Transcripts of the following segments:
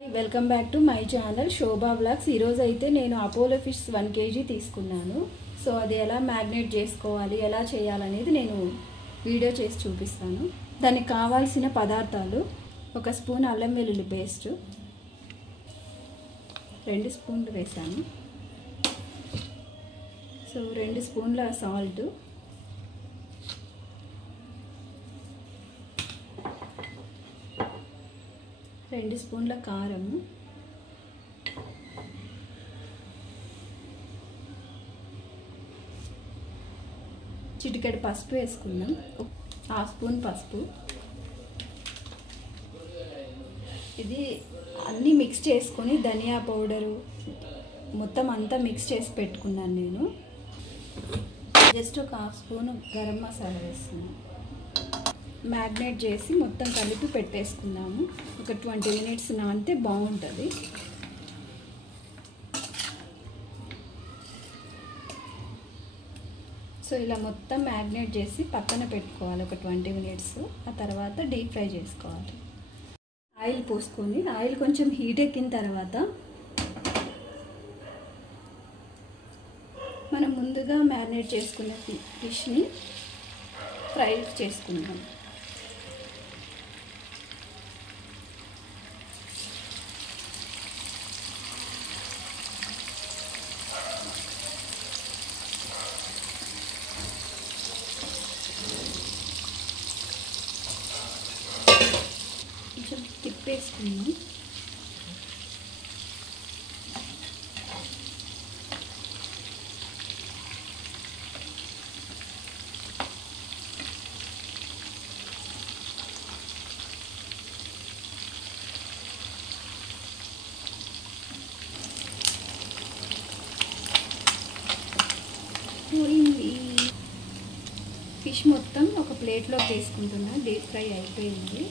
Welcome back to my channel Shobha vlogs. ఈరోజు అయితే నేను అపోలో ఫిష్ 1 kg తీసుకున్నాను. సో అది ఎలా మ్యాగ్నేట్ చేసుకోవాలి, ఎలా చేయాలనేది నేను వీడియో చేసి చూపిస్తాను. దానికి కావాల్సిన పదార్థాలు: 1 స్పూన్ అల్లం వెల్లుల్లి పేస్ట్, 2 స్పూన్లు వేసాను. సో 2 స్పూన్ల సాల్ట్, 2 స్పూన్ల కారము, చిటికెడు పసుపు వేసుకుందాం. 1/2 స్పూన్ పసుపు. ఇది అన్నీ మిక్స్ చేసుకొని ధనియా పౌడరు మొత్తం అంతా మిక్స్ చేసి పెట్టుకున్నాను నేను. జస్ట్ 1/2 స్పూన్ గరం మసాలా వేస్తున్నాను. మ్యాగ్నేట్ చేసి మొత్తం కలిపి పెట్టేసుకుందాము. ఒక 20 మినిట్స్ నానితే బాగుంటుంది. సో ఇలా మొత్తం మ్యాగ్నేట్ చేసి పక్కన పెట్టుకోవాలి ఒక 20 మినిట్స్. ఆ తర్వాత డీప్ ఫ్రై చేసుకోవాలి. ఆయిల్ పోసుకొని ఆయిల్ కొంచెం హీట్ ఎక్కిన తర్వాత మనం ముందుగా మ్యారినేట్ చేసుకున్న ఫిష్ని ఫ్రై చేసుకుందాం. కొంచెం తిప్పేసుకుందాం. ఫిష్ మొత్తం ఒక ప్లేట్లోకి వేసుకుంటున్నా. డీప్ ఫ్రై అయిపోయింది.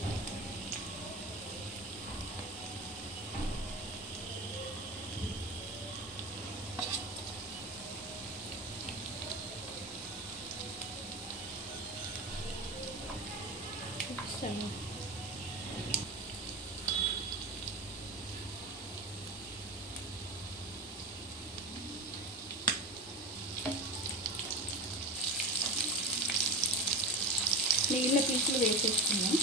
నీళ్ళ పీసులు వేసేసుకున్నాం.